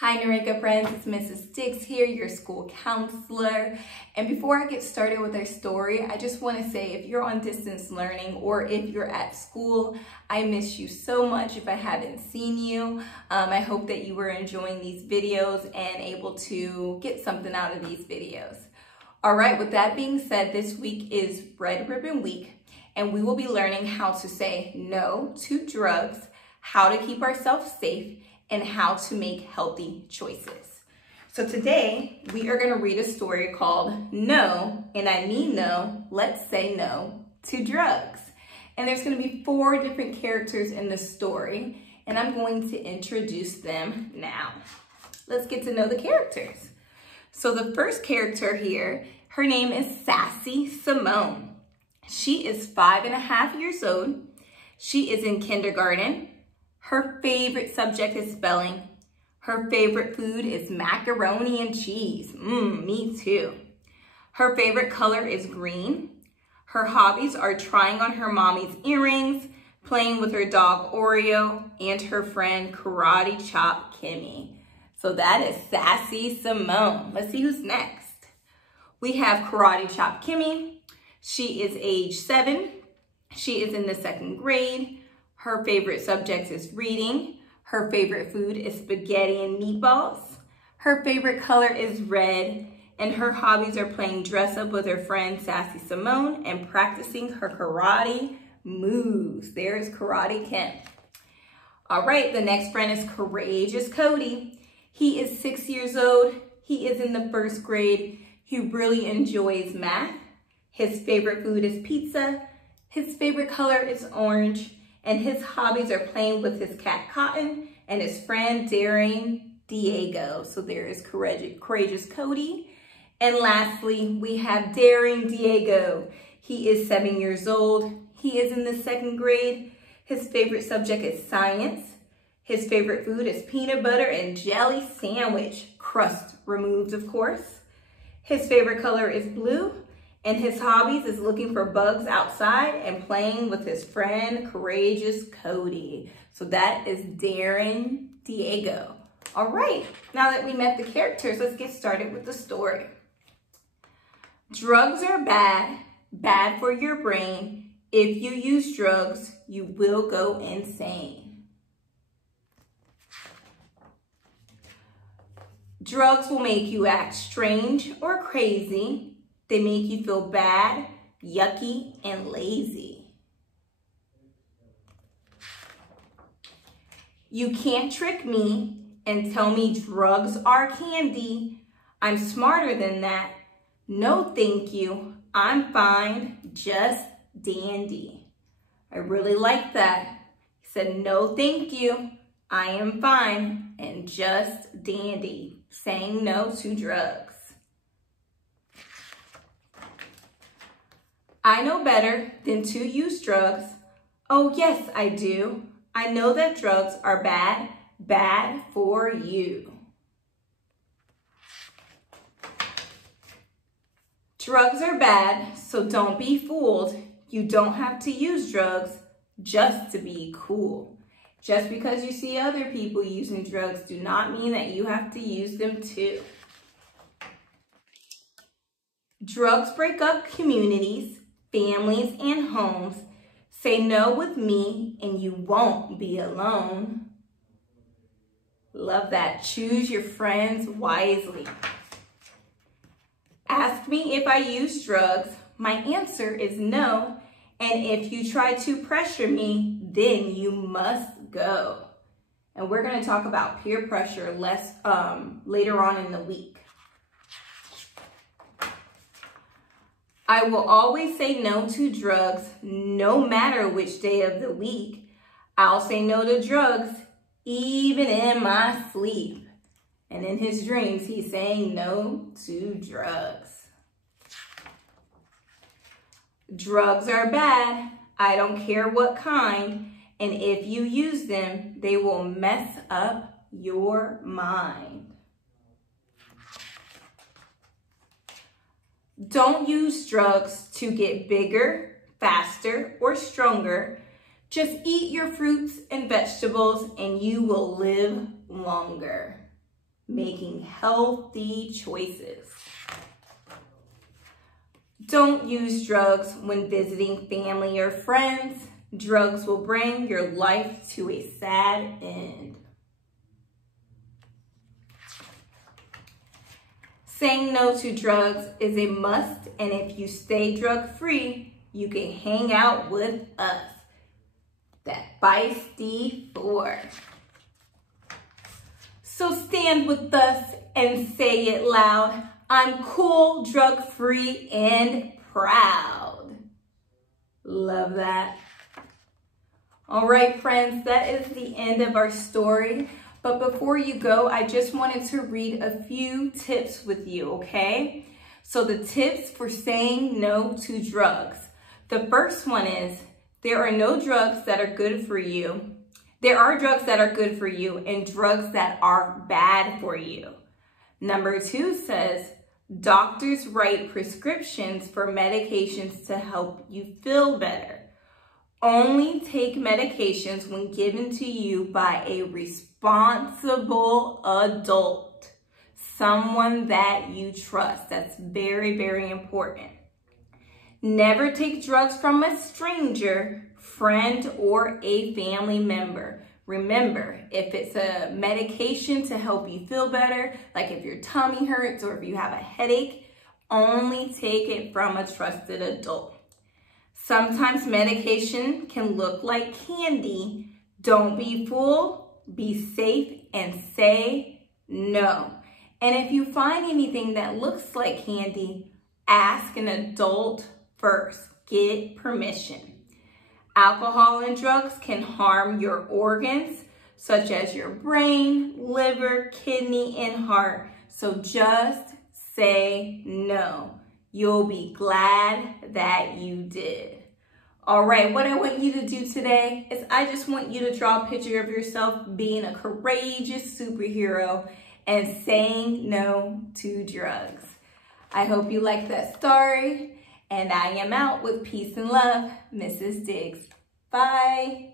Hi Nareka friends, it's Mrs. Dix here, your school counselor. And before I get started with our story, I just want to say if you're on distance learning or if you're at school, I miss you so much if I haven't seen you. I hope that you were enjoying these videos and able to get something out of these videos. All right, with that being said, this week is Red Ribbon Week and we will be learning how to say no to drugs, how to keep ourselves safe, and how to make healthy choices. So today we are going to read a story called No, and I mean no, let's say no to drugs. And there's going to be 4 different characters in the story, and I'm going to introduce them now. Let's get to know the characters. So the first character here, her name is Sassy Simone. She is 5.5 years old. She is in kindergarten. Her favorite subject is spelling. Her favorite food is macaroni and cheese. Me too. Her favorite color is green. Her hobbies are trying on her mommy's earrings, playing with her dog Oreo, and her friend Karate Chop Kimmy. So that is Sassy Simone. Let's see who's next. We have Karate Chop Kimmy. She is age 7. She is in the 2nd grade. Her favorite subject is reading. Her favorite food is spaghetti and meatballs. Her favorite color is red. And her hobbies are playing dress up with her friend Sassy Simone and practicing her karate moves. There's Karate Kim. All right, the next friend is Courageous Cody. He is 6 years old. He is in the 1st grade. He really enjoys math. His favorite food is pizza. His favorite color is orange. And his hobbies are playing with his cat Cotton and his friend Daring Diego. So there is Courageous Cody. And lastly, we have Daring Diego. He is 7 years old. He is in the 2nd grade. His favorite subject is science. His favorite food is peanut butter and jelly sandwich, crust removed, of course. His favorite color is blue. And his hobbies is looking for bugs outside and playing with his friend, Courageous Cody. So that is Daring Diego. All right, now that we met the characters, let's get started with the story. Drugs are bad, bad for your brain. If you use drugs, you will go insane. Drugs will make you act strange or crazy. They make you feel bad, yucky, and lazy. You can't trick me and tell me drugs are candy. I'm smarter than that. No, thank you. I'm fine, just dandy. I really like that. He said, no, thank you. I am fine and just dandy. Saying no to drugs. I know better than to use drugs. Oh, yes, I do. I know that drugs are bad, bad for you. Drugs are bad, so don't be fooled. You don't have to use drugs just to be cool. Just because you see other people using drugs do not mean that you have to use them too. Drugs break up communities, families, and homes. Say no with me and you won't be alone. Love that. Choose your friends wisely. Ask me if I use drugs. My answer is no. And if you try to pressure me, then you must go. And we're going to talk about peer pressure later on in the week. I will always say no to drugs, no matter which day of the week. I'll say no to drugs, even in my sleep. And in his dreams, he's saying no to drugs. Drugs are bad. I don't care what kind. And if you use them, they will mess up your mind. Don't use drugs to get bigger, faster, or stronger. Just eat your fruits and vegetables and you will live longer. making healthy choices. Don't use drugs when visiting family or friends. Drugs will bring your life to a sad end. Saying no to drugs is a must, and if you stay drug-free, you can hang out with us. That feisty 4. So stand with us and say it loud. I'm cool, drug-free, and proud. Love that. All right, friends, that is the end of our story. But before you go, I just wanted to read a few tips with you, okay? So the tips for saying no to drugs. The first one is, there are no drugs that are good for you. There are drugs that are good for you and drugs that are bad for you. Number 2 says, doctors write prescriptions for medications to help you feel better. Only take medications when given to you by a responsible adult, someone that you trust. That's very, very important. Never take drugs from a stranger, friend, or a family member. Remember, if it's a medication to help you feel better, like if your tummy hurts or if you have a headache, only take it from a trusted adult. Sometimes medication can look like candy. Don't be fooled, be safe, and say no. And if you find anything that looks like candy, ask an adult first. Get permission. Alcohol and drugs can harm your organs, such as your brain, liver, kidney, and heart. So just say no. You'll be glad that you did. All right, what I want you to do today is I just want you to draw a picture of yourself being a courageous superhero and saying no to drugs. I hope you like that story, and I am out with peace and love, Mrs. Diggs. Bye.